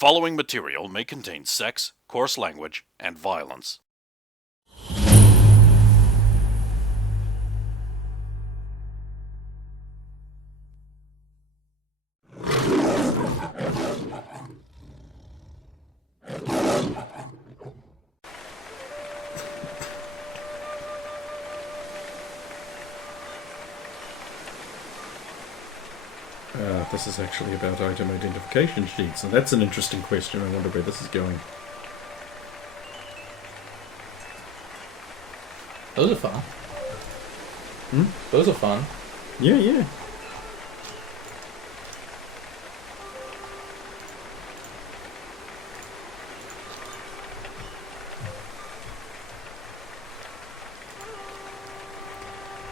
following material may contain sex, coarse language, and violence. This is actually about item identification sheets, and that's an interesting question. I wonder where this is going. Those are fun. Hmm? Those are fun. Yeah.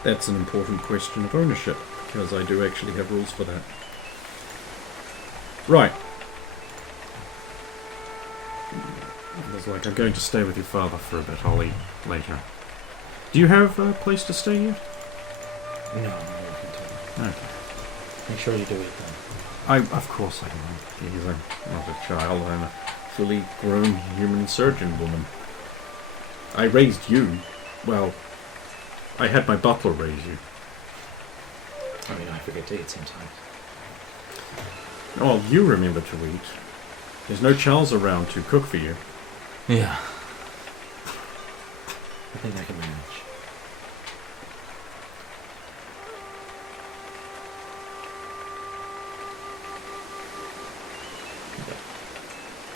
That's an important question of ownership, because I do actually have rules for that. Right. It was like, I'm going to stay with your father for a bit, Ollie, later. Do you have a place to stay yet? No, you can Okay. Make sure you do it then. Of course I will. Because I'm not a child, I'm a fully grown human surgeon woman. I raised you. Well, I had my butler raise you. I mean, I forget to eat sometimes. Oh, you remember to eat. There's no Charles around to cook for you. Yeah. I think I can manage.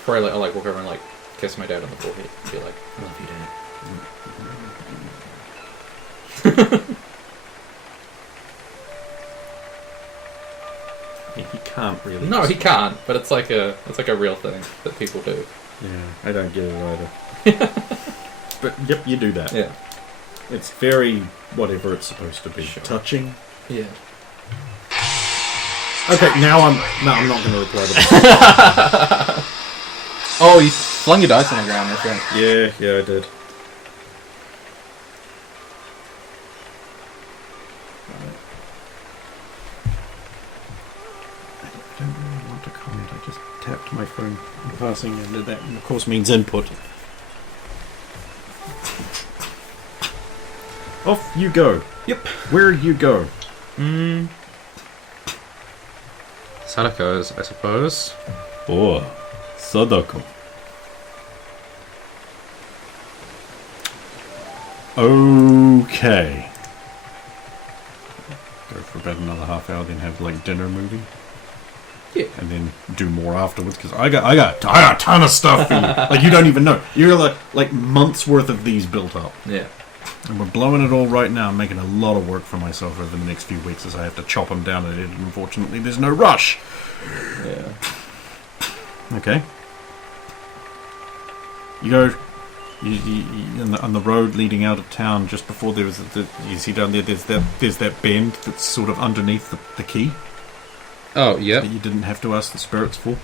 Before I like walk over and kiss my dad on the forehead and be like, I love you, Dad. He can't really. No, he can't. But it's like a real thing that people do. Yeah, I don't get it either. But yep, you do that. Yeah, it's very whatever it's supposed to be. Sure. Touching. Yeah. Okay, I'm not going to reply to that. Oh, you flung your dice on the ground, that's right. Yeah, I did. I don't really want to comment. I just tapped my phone in passing, and that, of course, means input. Off you go. Yep. Where you go? Sadako's, I suppose. Oh, Sadako. Okay. Go for about another half hour, then have dinner movie. Yeah. And then do more afterwards, because I got a ton of stuff for you. You don't even know. You're like months worth of these built up. Yeah. And we're blowing it all right now. I'm making a lot of work for myself over the next few weeks as I have to chop them down and edit. Unfortunately, there's no rush. Yeah. Okay. You go on the road leading out of town. Just before there was you see down there. There's that bend that's sort of underneath the key. Oh yeah. That you didn't have to ask the spirits for.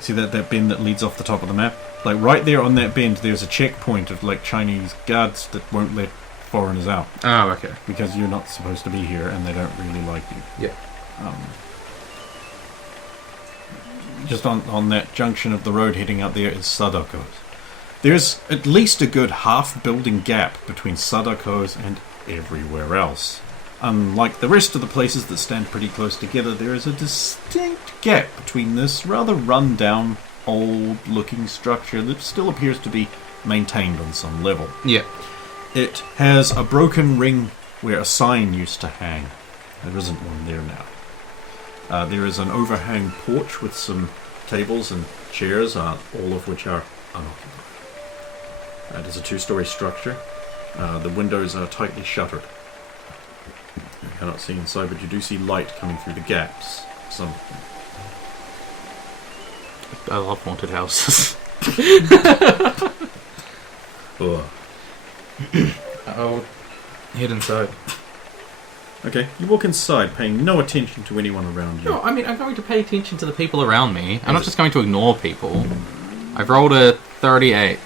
See that bend that leads off the top of the map? Right there on that bend, there's a checkpoint of Chinese guards that won't let foreigners out. Oh, okay. Because you're not supposed to be here and they don't really like you. Yeah. Just on that junction of the road heading out there is Sadako's. There's at least a good half-building gap between Sadako's and everywhere else. Unlike the rest of the places that stand pretty close together, there is a distinct gap between this rather run-down, old-looking structure that still appears to be maintained on some level. Yeah. It has a broken ring where a sign used to hang. There isn't one there now. There is an overhang porch with some tables and chairs, all of which are unoccupied. It is a two-story structure. The windows are tightly shuttered. You cannot see inside, but you do see light coming through the gaps. I love haunted houses. I'll head inside. Okay, you walk inside, paying no attention to anyone around you. No, I mean, I'm going to pay attention to the people around me. I'm not just going to ignore people. I've rolled a 38.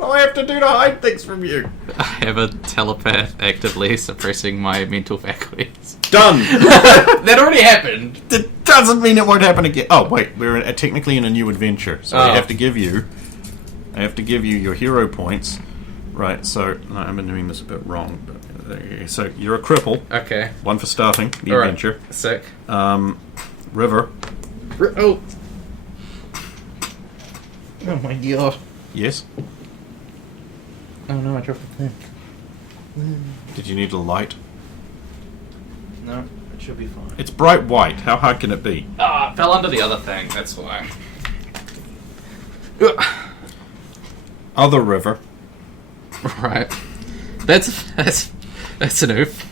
Oh, I have to do to hide things from you? I have a telepath actively suppressing my mental faculties. Done! That already happened. That doesn't mean it won't happen again. Oh, wait, we're technically in a new adventure, so I have to give you your hero points. Right, so no, I'm doing this a bit wrong. But, so you're a cripple. Okay. 1 for starting the All right. adventure. Sick. River. Oh. Oh my god. Yes. Oh no, I dropped the thing. Did you need a light? No, it should be fine. It's bright white. How hard can it be? Ah, it fell under the other thing, that's why. Other river. Right. That's an oof.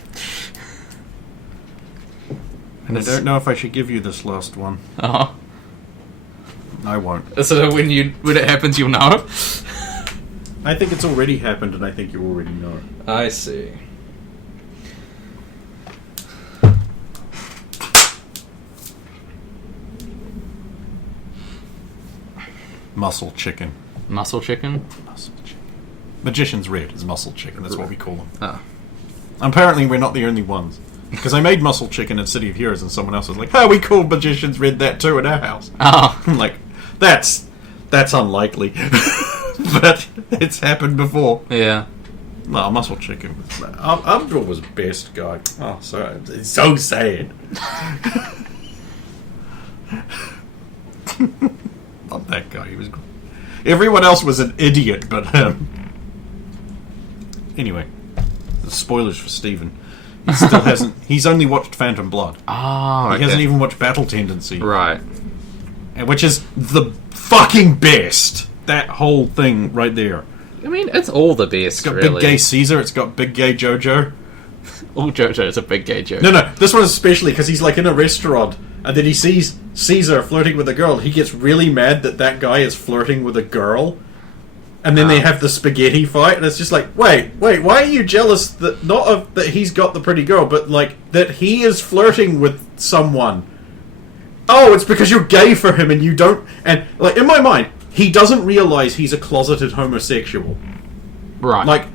And I don't know if I should give you this last one. Oh. I won't. So when it happens, you'll know. I think it's already happened, and I think you already know. I see. Muscle chicken. Muscle chicken? Muscle chicken. Magician's Red is muscle chicken. That's what we call them. Oh. Apparently, we're not the only ones. Because I made muscle chicken in City of Heroes, and someone else was like, "Oh, we called Magician's Red that too in our house." Oh. I'm like, that's unlikely. But it's happened before. Yeah. No, muscle chicken. Abdul was best guy. Oh, sorry. It's so sad. Not that guy. He was. Everyone else was an idiot, but him. Anyway, the spoilers for Steven. He still hasn't. He's only watched Phantom Blood. Oh, He hasn't even watched Battle Tendency. Right. Which is the fucking best. That whole thing right there. I mean, it's all the best, It's got really. Big Gay Caesar. It's got Big Gay Jojo. All JoJo's a big gay joke. No. This one especially because he's like in a restaurant and then he sees Caesar flirting with a girl. He gets really mad that guy is flirting with a girl. And then they have the spaghetti fight, and it's just like, wait, why are you jealous that not of that he's got the pretty girl, but like that he is flirting with someone? Oh, it's because you're gay for him, and you don't. And like in my mind, he doesn't realize he's a closeted homosexual. Right. Like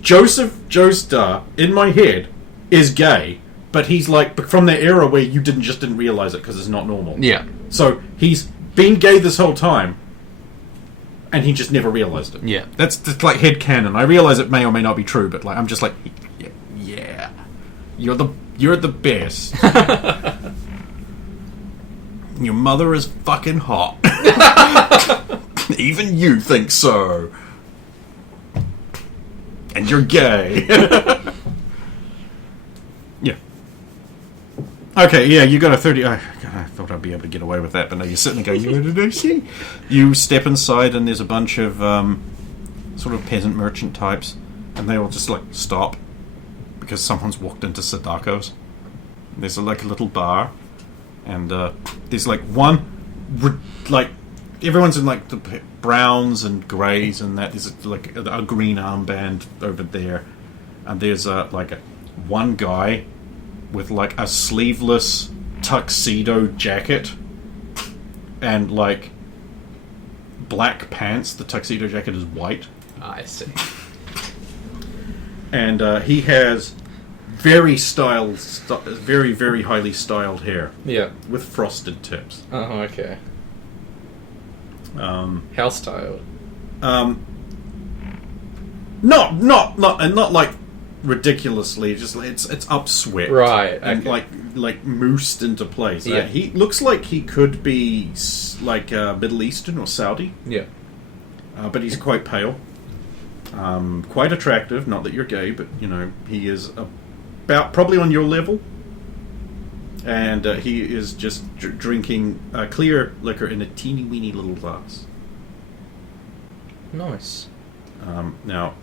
Joseph Joestar in my head is gay, but he's like from the era where you didn't realize it because it's not normal. Yeah. So he's been gay this whole time. And he just never realized it. Yeah. That's like headcanon. I realize it may or may not be true, but like I'm just like, yeah. You're the best. Your mother is fucking hot. Even you think so. And you're gay. Yeah. Okay, yeah, you got a 30... I thought I'd be able to get away with that, but no, you sit and go, what did I see? You step inside and there's a bunch of sort of peasant merchant types, and they all just like stop because someone's walked into Sadako's. There's like a little bar, and there's like one... like everyone's in like the browns and greys and that. There's like a green armband over there, and there's one guy with like a sleeveless tuxedo jacket and like black pants. The tuxedo jacket is white. I see. And he has very very, very highly styled hair. Yeah. With frosted tips. Oh, okay. How styled? Not like ridiculously. Just it's upswept, Right. Okay. And like moosed into place. Yeah. He looks like he could be like Middle Eastern or Saudi. Yeah. But he's quite pale. Quite attractive. Not that you're gay, but you know he is about probably on your level. And he is just drinking clear liquor in a teeny weeny little glass. Nice. Now,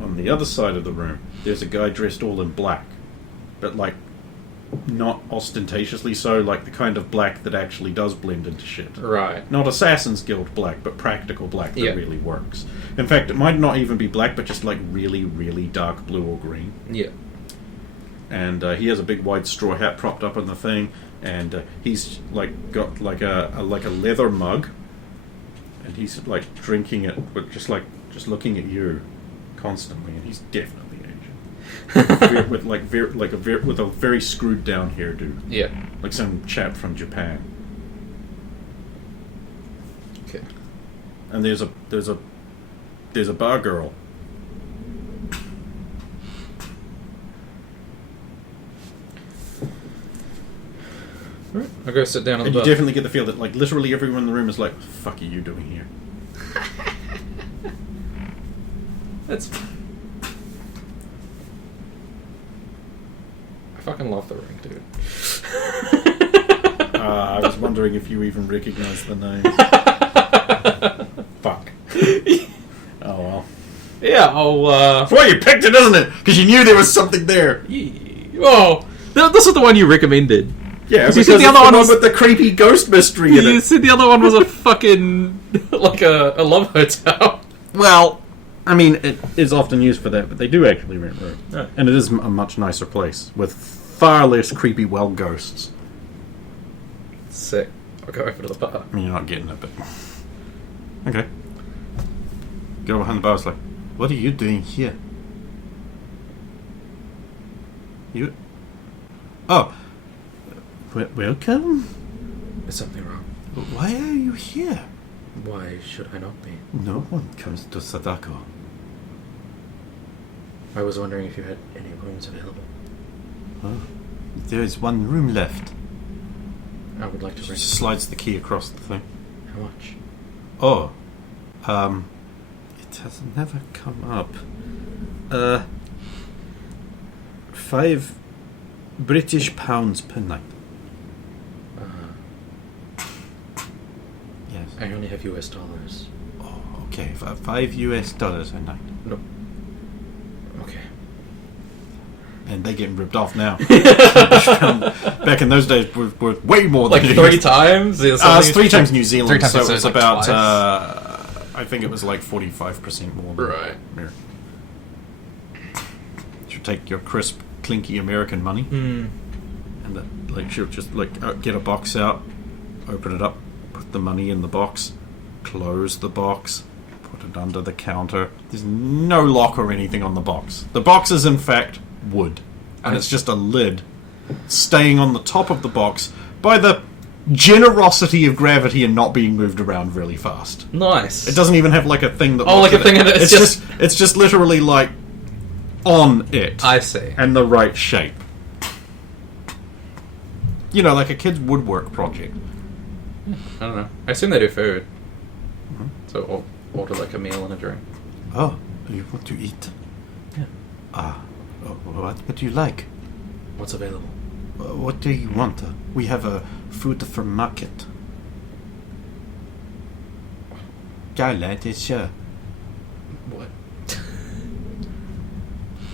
on the other side of the room, there's a guy dressed all in black, but like not ostentatiously so, like the kind of black that actually does blend into shit. Right. Not Assassin's Guild black, but practical black that Yeah. really works. In fact, it might not even be black, but just like really, really dark blue or green. Yeah. And he has a big wide straw hat propped up on the thing, and he's like got like a leather mug, and he's like drinking it with just like just looking at you constantly, and he's definitely Asian. with a very screwed down hairdo. Yeah. Like some chap from Japan. Okay. And there's a bar girl. Right. I'll go sit down on And the you bar. definitely get the feel that like literally everyone in the room is like, "Fuck are you doing here?" That's. I fucking love the ring, dude. I was wondering if you even recognize the name. Fuck. Oh well. Yeah, I'll. That's why you picked it, isn't it? Because you knew there was something there. Oh, this is the one you recommended. Yeah, You because said the other one was with the creepy ghost mystery in You it. said the other one was a fucking like a love hotel. Well, I mean, it is often used for that, but they do actually rent room. Oh. And it is a much nicer place with far less creepy well ghosts. Sick. I'll go over to the bar. I mean, you're not getting it, but... Okay. Go behind the bar, it's like, what are you doing here? You... Oh. Welcome? Is something wrong? Why are you here? Why should I not be? No one comes to Sadako. I was wondering if you had any rooms available. Oh. There is one room left. I would like to She rent. slides the key across the thing. How much? Oh. It has never come up. 5 British pounds per night. Yes. I only have US dollars. Oh, okay. $5 US a night. No. Okay. And they're getting ripped off now. Back in those days, were way more than Like 3 times? It's 3 times New Zealand, 3 times, so so it's like about, twice. I think it was like 45% more. Than Right. Here. She'll take your crisp, clinky American money, Hmm. and she'll just get a box out, open it up, put the money in the box, close the box, put it under the counter. There's no lock or anything on the box. The box is in fact wood, and it's just a lid staying on the top of the box by the generosity of gravity and not being moved around really fast. Nice. It doesn't even have like a thing that. Oh, like a thing in it. It's just literally like on it. I see. And the right shape. You know, like a kid's woodwork project. I don't know. I assume they do food. So I'll order like a meal and a drink. Oh, you want to eat? Yeah. What do you like? What's available? What do you want? We have a food from market. Ja, lad, it's What?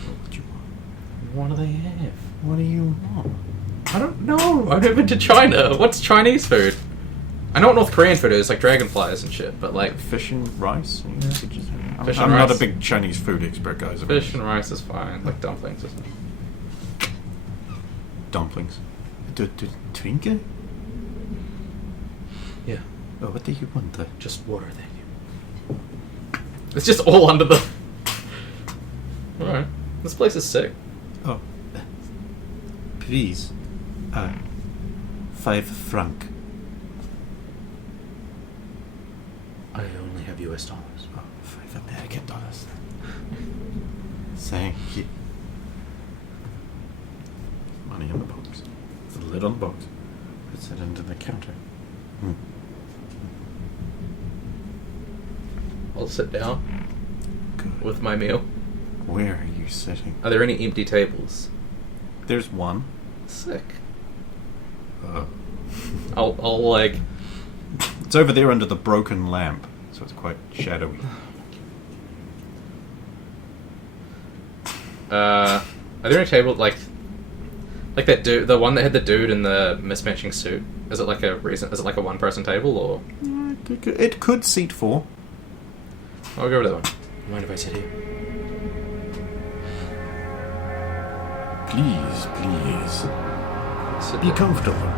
What do you want? What do they have? What do you want? I don't know. I've never been to China. What's Chinese food? I know what North Korean food is, like dragonflies and shit, but like... Fish and rice? Fish I'm and not rice. a big Chinese food expert, guys. Fish and rice is fine. Like dumplings or something. Dumplings. Twinkle? Yeah. Oh, what do you want? Just water, thank you. It's just all under the... Alright. This place is sick. Oh. Please. 5 franc. I only have US dollars. Oh, 5 American dollars. Thank you. Money in the box. The lid on the box. Puts it into the counter. I'll sit down Good. with my meal. Where are you sitting? Are there any empty tables? There's one. Sick. Oh. I'll like... It's over there under the broken lamp, so it's quite shadowy. Are there any tables like that dude, the one that had the dude in the mismatching suit? Is it like a one-person table or? It could seat 4. I'll go over that one. Mind if I sit here? Please. Sit Be there. comfortable.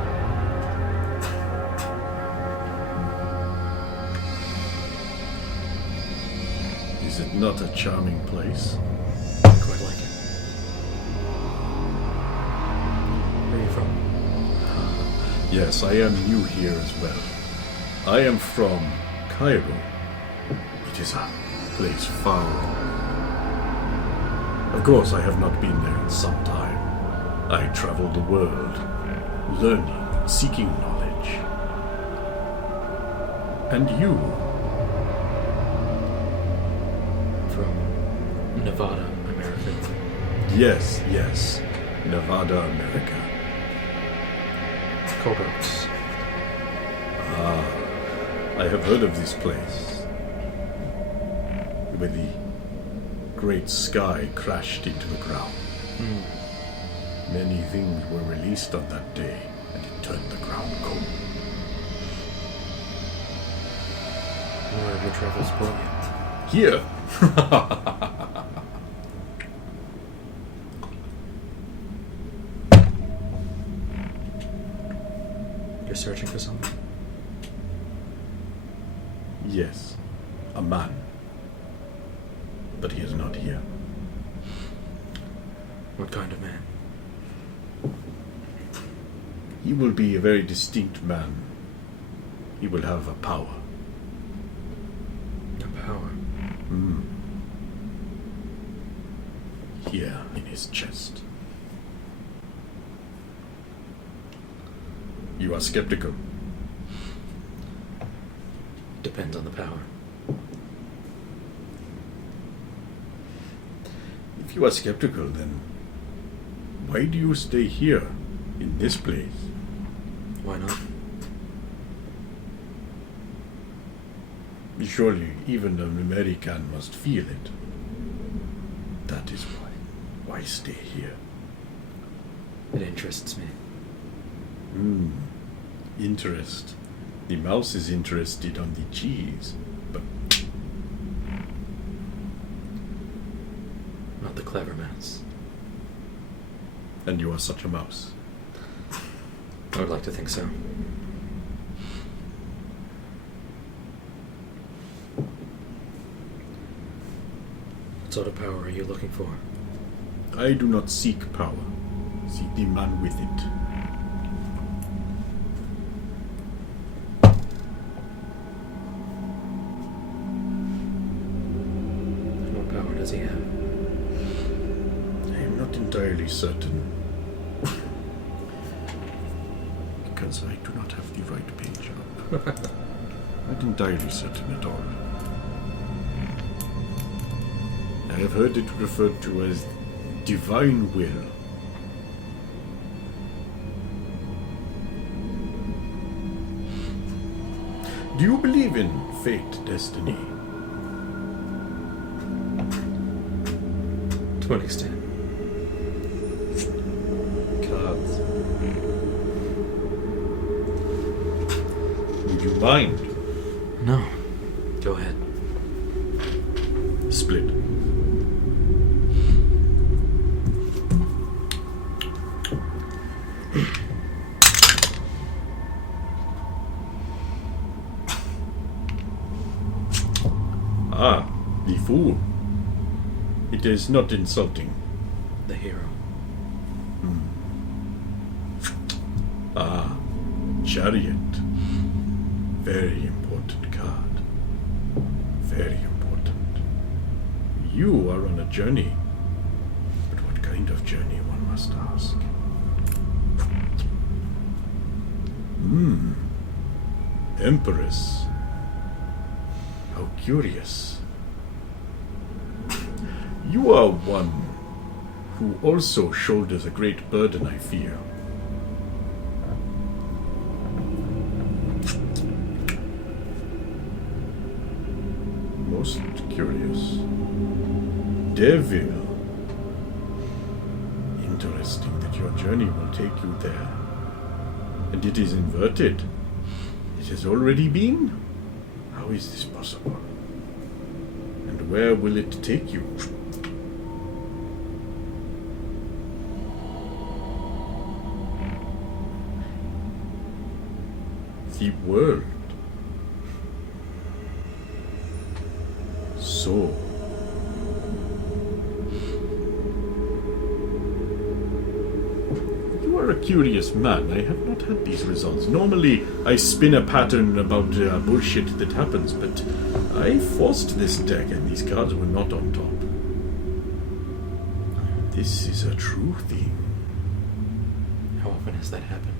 Is Is it not a charming place? I quite like it. Where are you from? Yes, I am new here as well. I am from Cairo. It is a place far. Of course, I have not been there in some time. I travel the world, learning, seeking knowledge. And you? From Nevada, America. Yes, yes. Nevada, America. Cold Oaks. I have heard of this place. Where the great sky crashed into the ground. Many things were released on that day, and it turned the ground cold. Where have your travels brought you? Here! You're searching for someone? Yes, a man. But he is not here. What kind of man? He will be a very distinct man. He will have a power. A power. Here in his chest. You are skeptical. Depends on the power. If you are skeptical, then why do you stay here, in this place? Why not? Surely even an American must feel it. That is why. Why stay here? It interests me. Interest. The mouse is interested on the cheese, but Not the clever mouse. and you are such a mouse. I would like to think so. What sort of power are you looking for? I do not seek power. Seek the man with it. And what power does he have? I am not entirely certain. Because I do not have the right page up. Not entirely certain at all. I have heard it referred to as divine will. Do you believe in fate, destiny? To an extent. Cards. Would you mind? No. Go ahead. Split. The fool. It is not insulting. The hero. Chariot. Very important card. Very important. You are on a journey. But what kind of journey, one must ask. Empress. How curious. You are one who also shoulders a great burden, I fear. Most curious. Devil. Interesting that your journey will take you there. And it is inverted. It has already been? How is this possible? And where will it take you? The world. So, curious man. I have not had these results. Normally, I spin a pattern about bullshit that happens, but I forced this deck and these cards were not on top. This is a true thing. How often has that happened?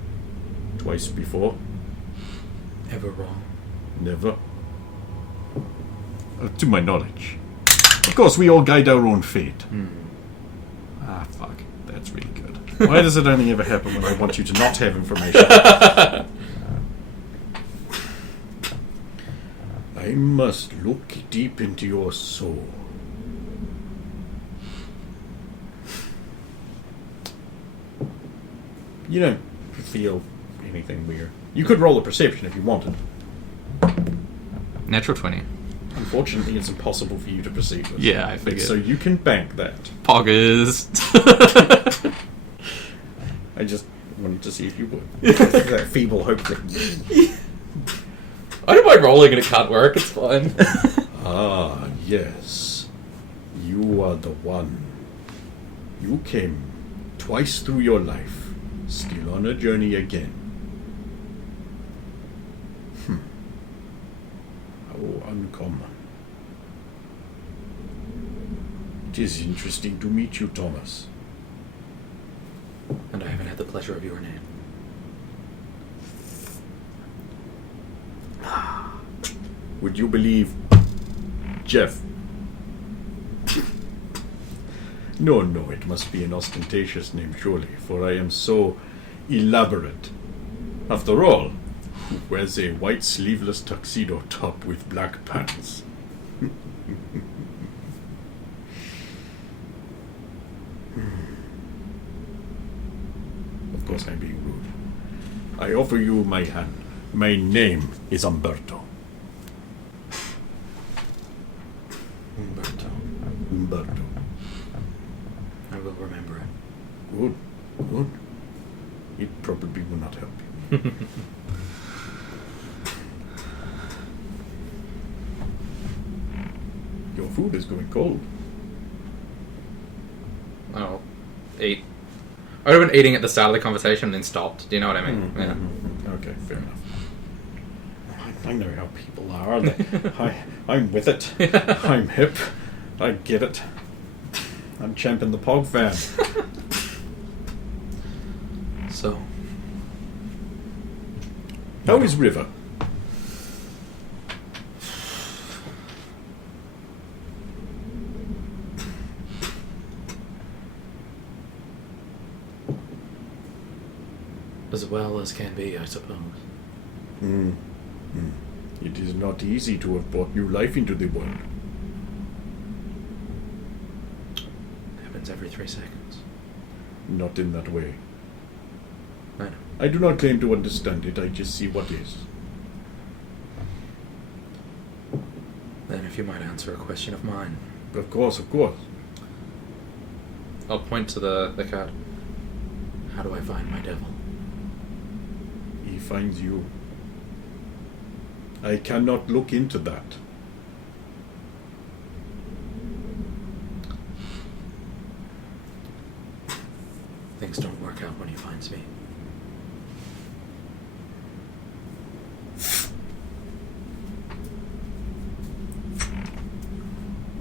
Twice before. Ever wrong? Never. To my knowledge. Of course, we all guide our own fate. Ah, fuck. That's really good. Why does it only ever happen when I want you to not have information? I must look deep into your soul. You don't feel anything weird. You could roll a perception if you wanted. Natural 20. Unfortunately, it's impossible for you to perceive this. Yeah, I figured. So you can bank that. Poggers. I just wanted to see if you would. That feeble hope that... I don't mind rolling and it can't work, it's fine. Ah, yes. You are the one. You came twice through your life, still on a journey again. How uncommon. It is interesting to meet you, Thomas. And I haven't had the pleasure of your name. Would you believe Jeff? No, it must be an ostentatious name, surely, for I am so elaborate. After all, who wears a white sleeveless tuxedo top with black pants? Of course I'm being rude. I offer you my hand. My name is Umberto. Umberto. I will remember it. Good. It probably will not help you. Your food is going cold. Oh, eat. I would have been eating at the start of the conversation and then stopped. Do you know what I mean? Yeah. Okay, fair enough. I know how people are. I'm with it. I'm hip. I get it. I'm Champion the Pog fan. So, How is River? as well as can be, I suppose. It is not easy to have brought new life into the world. Happens every 3 seconds. Not in that way. I know. I do not claim to understand it, I just see what is. Then if you might answer a question of mine. Of course. I'll point to the card. How do I find my devil? He finds you. I cannot look into that. Things don't work out when he finds me.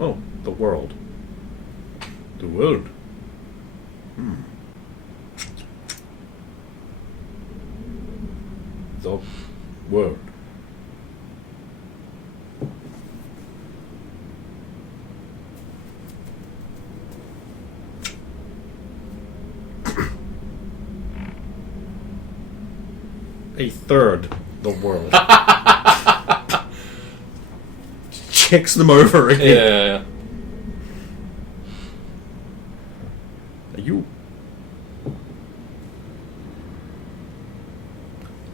Oh, the world. The world. The world. A third the world. Checks them over again. Yeah. Are you?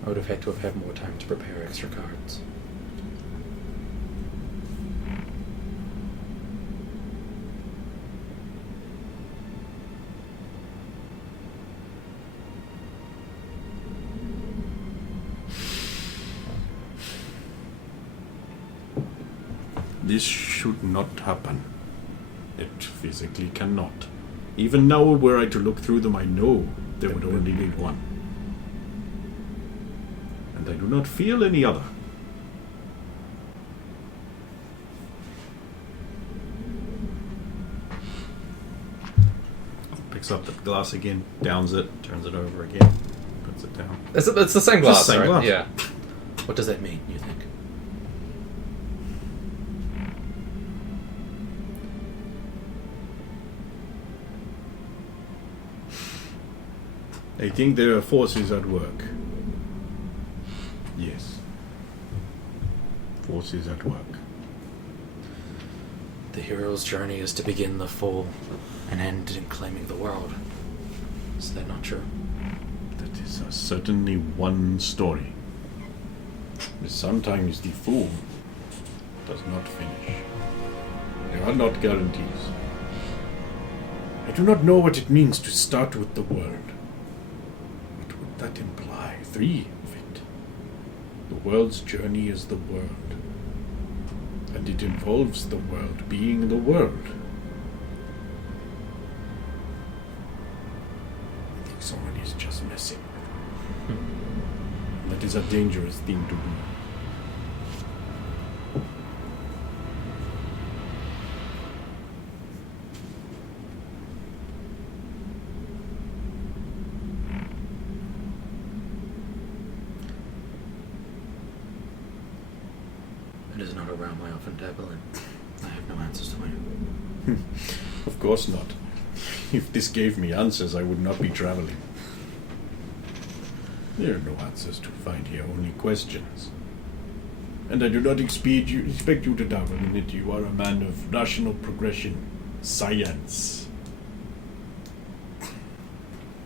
I would have had to have had more time to prepare extra cards. This should not happen. It physically cannot. Even now, were I to look through them, I know there would only be one. And I do not feel any other. Picks up the glass again, downs it, turns it over again, puts it down. It's the same glass, It's the same right? glass. Yeah. What does that mean, you think? I think there are forces at work. Yes. Forces at work. The hero's journey is to begin the fall and end in claiming the world. Is that not true? That is certainly one story. But sometimes the fool does not finish. There are not guarantees. I do not know what it means to start with the world. What would that imply? 3 of it. The world's journey is the world. And it involves the world being the world. I think someone is just messing with me. That is a dangerous thing to do. It is not a realm I often dabble in. I have no answers to it. Of course not. If this gave me answers, I would not be traveling. There are no answers to find here, only questions. And I do not expect you to dabble in it. You are a man of rational progression, science.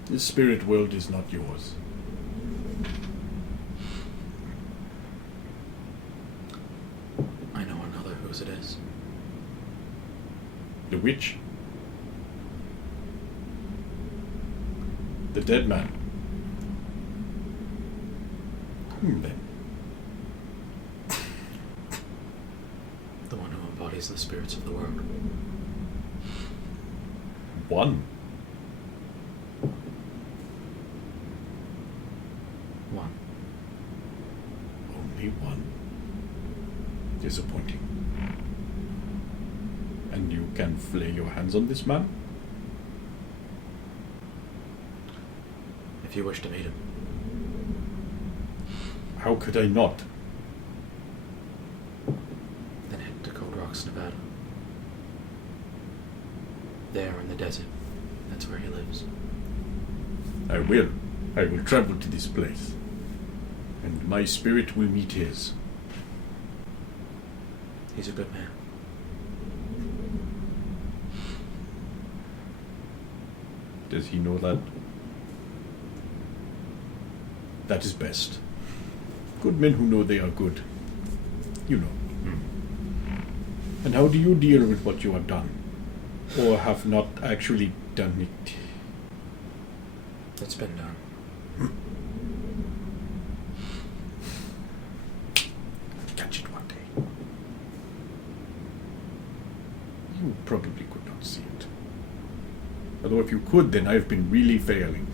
The spirit world is not yours. I know another whose it is. The witch. The dead man. Whom then? The one who embodies the spirits of the world. One. One. Only one. Disappointing. And you can lay your hands on this man? If you wish to meet him. How could I not? Then head to Cold Rocks, Nevada. There in the desert. That's where he lives. I will. I will travel to this place. And my spirit will meet his. He's a good man. Does he know that? That is best. Good men who know they are good. You know. And how do you deal with what you have done? Or have not actually done it? It's been done. Catch it one day. You probably could not see it. Although if you could, then I've been really failing.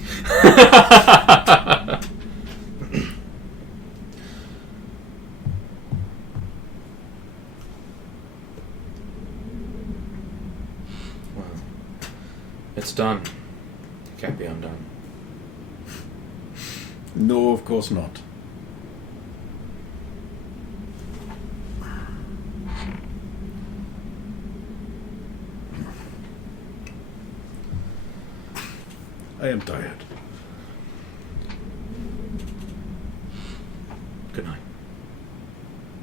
Well, it's done. It can't be undone. No, of course not. I am tired. Good night.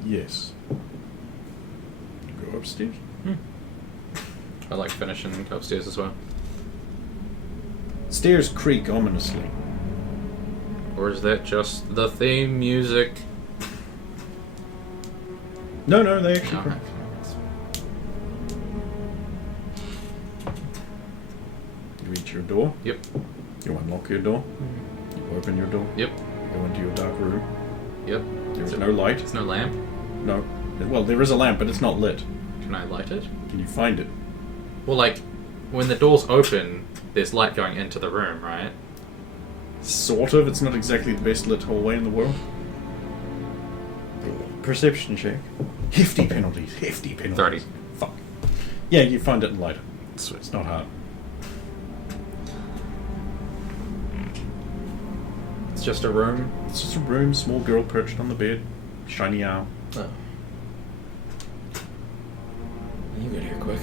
Yes. You go upstairs? I like finishing upstairs as well. Stairs creak ominously. Or is that just the theme music? No, they actually Okay. creak. You reach your door. Yep. You unlock your door. You open your door. Yep. You go into your dark room. Yep. There is no light. There's no lamp. No. Well, there is a lamp, but it's not lit. Can I light it? Can you find it? Well, like, when the doors open, there's light going into the room, right? Sort of. It's not exactly the best lit hallway in the world. Perception check. Hefty penalties. Hefty penalties. 30. Fuck. Yeah, you find it later. It's not hard. It's just a room. It's just a room, small girl perched on the bed, shiny owl. Oh. You got here quick.